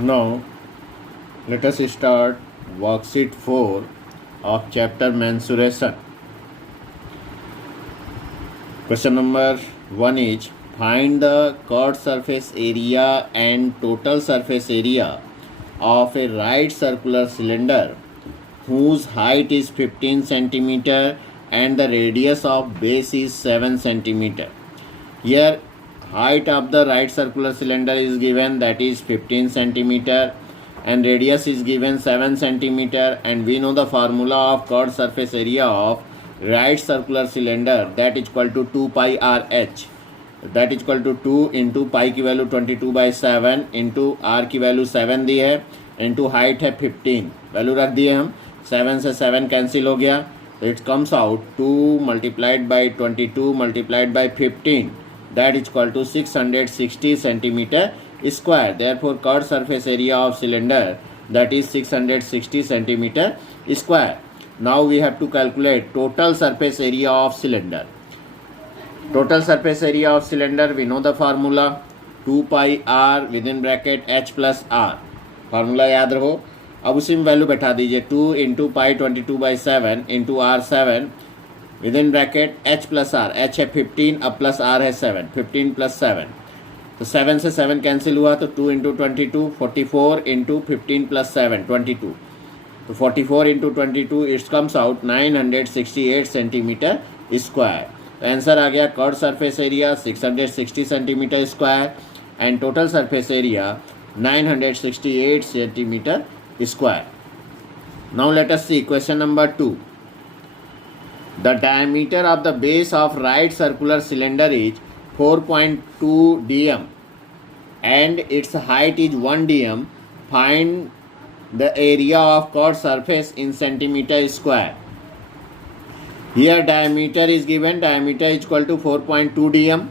Now, let us start worksheet 4 of chapter mensuration. Question number 1 is find the chord surface area and total surface area of a right circular cylinder whose height is 15 centimeter and the radius of base is 7 centimeter. Here height of the right circular cylinder is given, that is 15 centimeter, and radius is given 7 centimeter, and we know the formula of chord surface area of right circular cylinder, that is equal to 2 pi RH, that is equal to 2 into pi की value 22/7 into r की value 7 दी है into height है 15, value रख दिए हम, 7 से 7 cancel हो गया, तो it comes out 2 multiplied by 22 multiplied by 15, that is equal to 660 centimeter square. Therefore chord surface area of cylinder, that is 660 centimeter square. Now we have to calculate total surface area of cylinder. Total surface area of cylinder, we know the formula 2 pi r within bracket h plus r, formula याद रहो. अब उसी में value बैठा दीजिए 2 into pi 22/7 into r 7 within bracket h plus r, h है 15 अब plus r है 7, 15 प्लस 7, तो 7 से 7 कैंसिल हुआ तो 2 इंटू 22 44 इंटू 15 प्लस 7 22, तो 44 into 22 it's comes out 968 centimetre square. तो आंसर आ गया chord surface area 660 centimetre square and total surface area 968 centimeter square. Now let us see question number 2. The diameter of the base of right circular cylinder is 4.2 dm and its height is 1 dm. Find the area of chord surface in centimeter square. Here diameter is given, diameter is equal to 4.2 dm.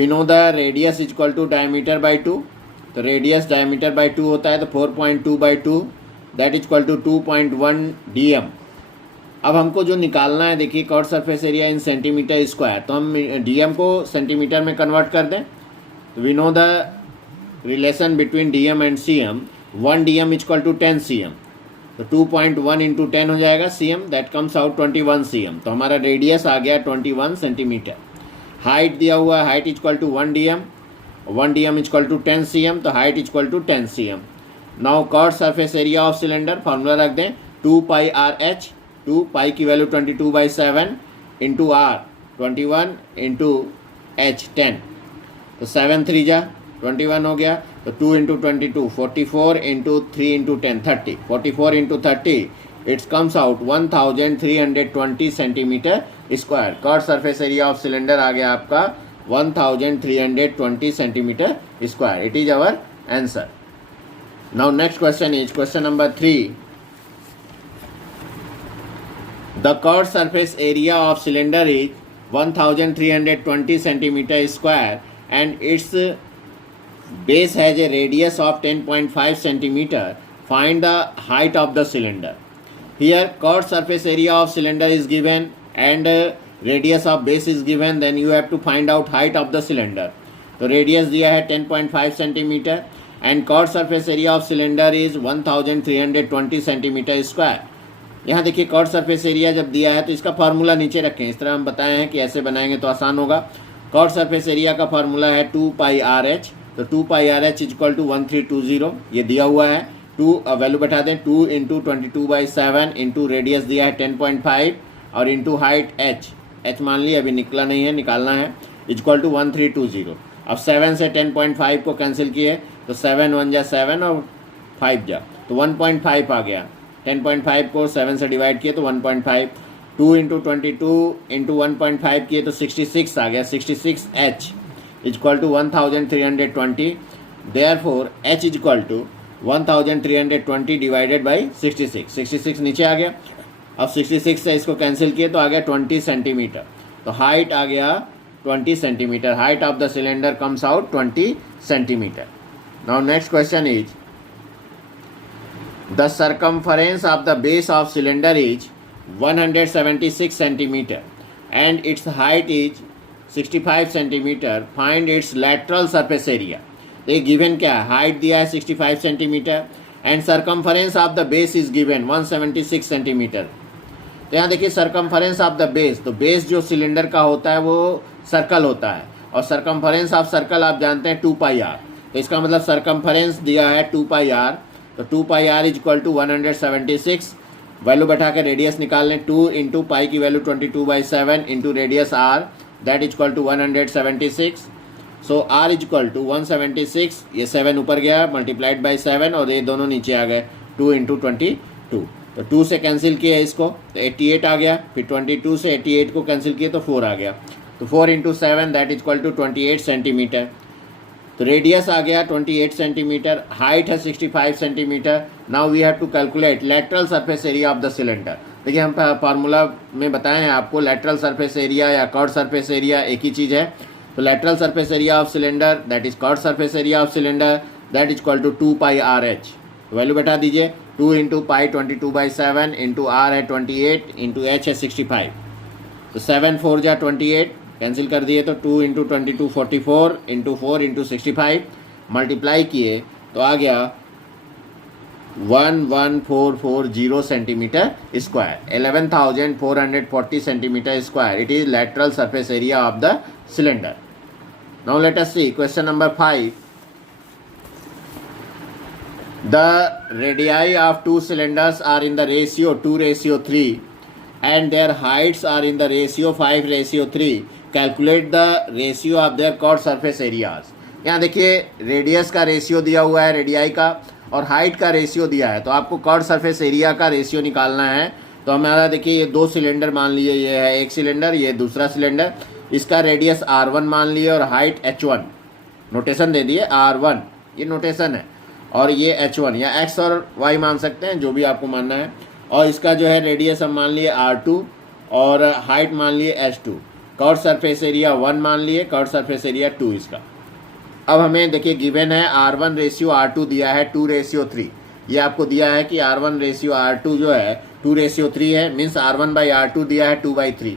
We know the radius is equal to diameter by 2, तो radius diameter by 2 होता है, तो 4.2/2 that is equal to 2.1 dm. अब हमको जो निकालना है, देखिए chord surface area in centimetre square, तो हम dm को सेंटीमीटर में कन्वर्ट कर दें. तो we know the relation between dm and cm, 1 dm is equal to 10 cm, तो 2.1 इंटू 10 हो जाएगा cm, that comes out 21 cm. तो हमारा रेडियस आ गया 21 सेंटीमीटर. हाइट दिया हुआ है, height is equal to 1 dm, 1 dm is equal to 10 cm, तो height is equal to 10 cm. Now chord surface area of cylinder फार्मूला रख दें 2 pi r h, 2 pi की वैल्यू 22/7 इंटू r 21 इंटू h 10, तो 7 3 जा 21 हो गया, तो 2 into 22 44 into 3 into 10 30, 44 into 30 it's comes out 1320 centimetre square. chord surface area of cylinder आ गया आपका 1320 centimeter square. It is our answer. Now next question is question number 3. The chord surface area of cylinder is 1320 centimeter square and its base has a radius of 10.5 centimeter. Find the height of the cylinder. Here chord surface area of cylinder is given and radius of base is given, then you have to find out height of the cylinder. तो radius दिया है 10.5 centimetre and chord surface area of cylinder is 1320 centimetre square. यहाँ देखिए chord surface area जब दिया है तो इसका फार्मूला नीचे रखें, इस तरह हम बताए हैं कि ऐसे बनाएंगे तो आसान होगा. chord सरफेस एरिया का फार्मूला है 2 pi RH, तो 2 pi RH is equal to 1320, ये दिया हुआ है. 2 वैल्यू बैठा दें 2 इंटू 22/7 इंटू रेडियस दिया है 10.5 और इंटू हाइट h मान लिया, अभी निकला नहीं है, निकालना है, इक्वल टू 1320. अब 7 से 10.5 को कैंसिल किए तो 7 1 जा 7 और 5 जा, तो 1.5 आ गया. 10.5 को 7 से डिवाइड किए तो 1.5, 2 इंटू 22 इंटू 1.5 किए तो 66 आ गया, 66 h equal to 1320. Therefore h is equal to 1320 divided by 66, 66 नीचे आ गया. अब 66 से इसको कैंसिल किए तो आ गया 20 सेंटीमीटर, तो हाइट आ गया 20 centimetre. Height of the cylinder comes out 20 centimetre. Now next question is the circumference of the base of cylinder is 176 centimetre and its height is 65 centimeter. Find its lateral surface area. ये given क्या है, height दिया है 65 centimetre and circumference of the base is given 176 centimetre. तो यहाँ देखिए circumference of the base, तो base जो सिलेंडर का होता है वो सर्कल होता है और सरकमफरेंस ऑफ सर्कल आप जानते हैं 2 पाई आर। तो इसका मतलब सरकमफरेंस दिया है 2 पाई आर, तो 2 pi R is equal to 176, value बैठा के रेडियस निकाल लें, 2 इंटू पाई की value 22/7 into radius R that is equal to 176। So R is equal to 176, ये 7 ऊपर गया मल्टीप्लाइड बाई 7 और ये दोनों नीचे आ गए 2 इंटू 22, तो 2 से कैंसिल किया इसको तो 88 आ गया, फिर 22 से 88 को कैंसिल किए तो 4 आ गया, तो 4 into 7 that is equal to 28 centimetre. तो रेडियस आ गया 28 सेंटीमीटर, हाइट है 65 centimetre. Now we have to calculate lateral surface area of the cylinder. देखिए हम फार्मूला में बताए हैं आपको लेटरल सरफेस एरिया या कर्व सरफेस एरिया एक ही चीज़ है। तो lateral surface area of cylinder that is curve surface area of cylinder that is equal to 2 pi R H. Value बैठा दीजिए 2 इंटू पाई 22/7 इंटू आर है 28 इंटू एच है 65, तो 7 4 जा 28 कैंसिल कर दिए, तो 2 इंटू 22 44 इंटू 4 इंटू 65 मल्टीप्लाई किए तो आ गया 11440 centimetre square, 11,440 centimetre square. It is lateral surface area of the cylinder. Now let us see question number 5. The radii of two cylinders are in the ratio 2:3 and their heights are in the ratio 5:3. Calculate the ratio of their chord surface areas. यहाँ देखिए radius का ratio दिया हुआ है radii का और height का ratio दिया है, तो आपको कॉर्ड सरफेस एरिया का रेशियो निकालना है। तो हमारा देखिए ये 2 सिलेंडर मान लिए, ये है एक सिलेंडर, ये दूसरा सिलेंडर, इसका रेडियस R1 मान लिए और हाइट H1 नोटेशन दे दिए, R1 ये नोटेशन है और ये H1 या X और Y मान सकते हैं जो भी आपको मानना है, और इसका जो है रेडियस हम मान लिए R2 और हाइट मान लिए H2, कर्व सरफेस एरिया 1 मान लिए, कर्व सरफेस एरिया 2 इसका। अब हमें देखिए गिवन है R1 रेशियो R2 दिया है 2:3, ये आपको दिया है कि R1 रेशियो R2 जो है 2:3 है, मीन्स R1/R2 दिया है 2/3।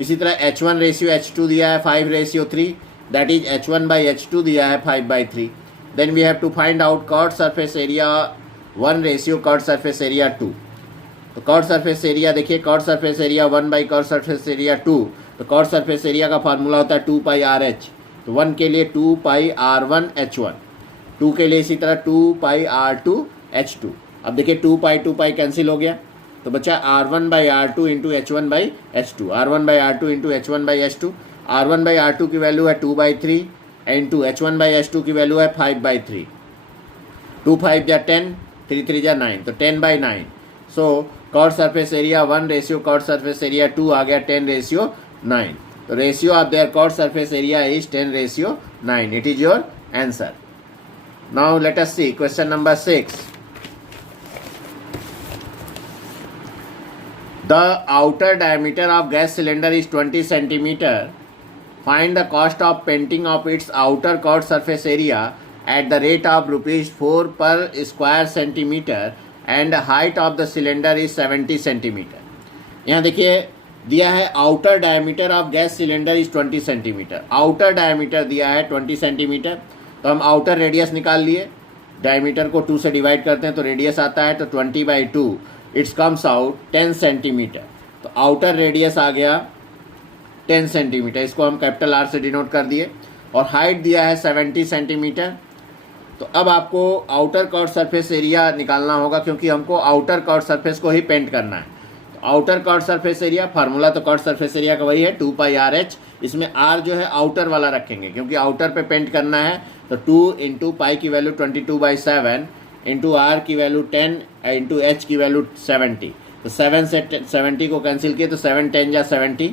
इसी तरह H1 रेशियो H2 दिया है 5:3, दैट इज H1/H2 दिया है 5/3। Then we have to find out curve surface area 1 ratio curve surface area 2। तो कर्व सरफेस एरिया देखिए, कर्व सरफेस एरिया 1/कर्व सरफेस एरिया 2, तो कर्व सरफेस एरिया का फार्मूला होता है 2 पाई आर एच। तो 1 के लिए 2 पाई R1 H1, 2 के लिए इसी तरह 2 पाई R2 H2। अब देखिए 2 पाई कैंसिल हो गया, तो बचा R1/R2 into H1/H2, R1/R2 into H1/H2। R1/R2 की वैल्यू है 2/3 इंटू H1/H2 की वैल्यू है 5/3, 2 5 जा 10, 3 3 जा 9, तो 10/9। So curve surface area 1 ratio curve surface area 2 आ गया 10:9। तो ratio of their curve surface area is 10:9। It is your answer. Now let us see question number 6. The outer diameter of gas cylinder is 20 centimeter. Find the cost of painting of its outer chord surface area at the rate of ₹4 per square centimeter and height of the cylinder is 70 centimeter. यहाँ देखिए दिया है outer diameter of gas cylinder is 20 centimetre, outer diameter दिया है 20 centimetre. तो हम outer radius निकाल लिए, डायमीटर को 2 से डिवाइड करते हैं तो रेडियस आता है, तो 20/2 इट्स कम्स आउट 10 सेंटीमीटर। तो आउटर रेडियस आ गया 10 सेंटीमीटर, इसको हम कैपिटल R से डिनोट कर दिए, और हाइट दिया है 70 सेंटीमीटर। तो अब आपको आउटर कर्व सरफेस एरिया निकालना होगा क्योंकि हमको आउटर कर्व सरफेस को ही पेंट करना है। तो outer curve surface area formula तो कर्व सरफेस एरिया का वही है 2 पाई आर एच, इसमें R जो है आउटर वाला रखेंगे क्योंकि आउटर पे पेंट करना है। तो 2 इंटू पाई की वैल्यू 22/7 इंटू आर की वैल्यू 10 इंटू एच की वैल्यू 70। तो 7 से 70 को कैंसिल किए तो 7 10 जा 70,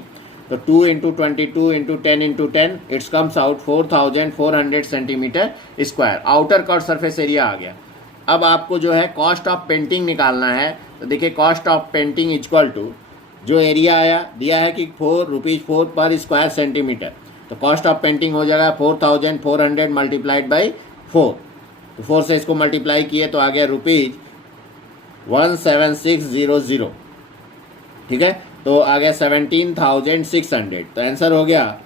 तो 2 into 22 into 10 into 10 it's comes out 4400 centimetre square. Outer curve surface area आ गया। अब आपको जो है कॉस्ट ऑफ पेंटिंग निकालना है। तो देखिए cost of painting equal to जो एरिया आया दिया है कि ₹4 पर स्क्वायर सेंटीमीटर, तो कॉस्ट ऑफ पेंटिंग हो जाएगा 4400 मल्टीप्लाइड बाई 4। तो 4 से इसको मल्टीप्लाई किए तो आ गया ₹17600, ठीक है। तो आ गया 17,600। तो आंसर हो गया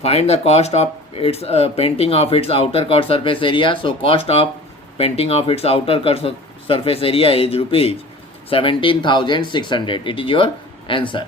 Find the cost of its painting of its outer curved surface area. So cost of painting of its outer curved surface area is rupees 17,600. It is your answer.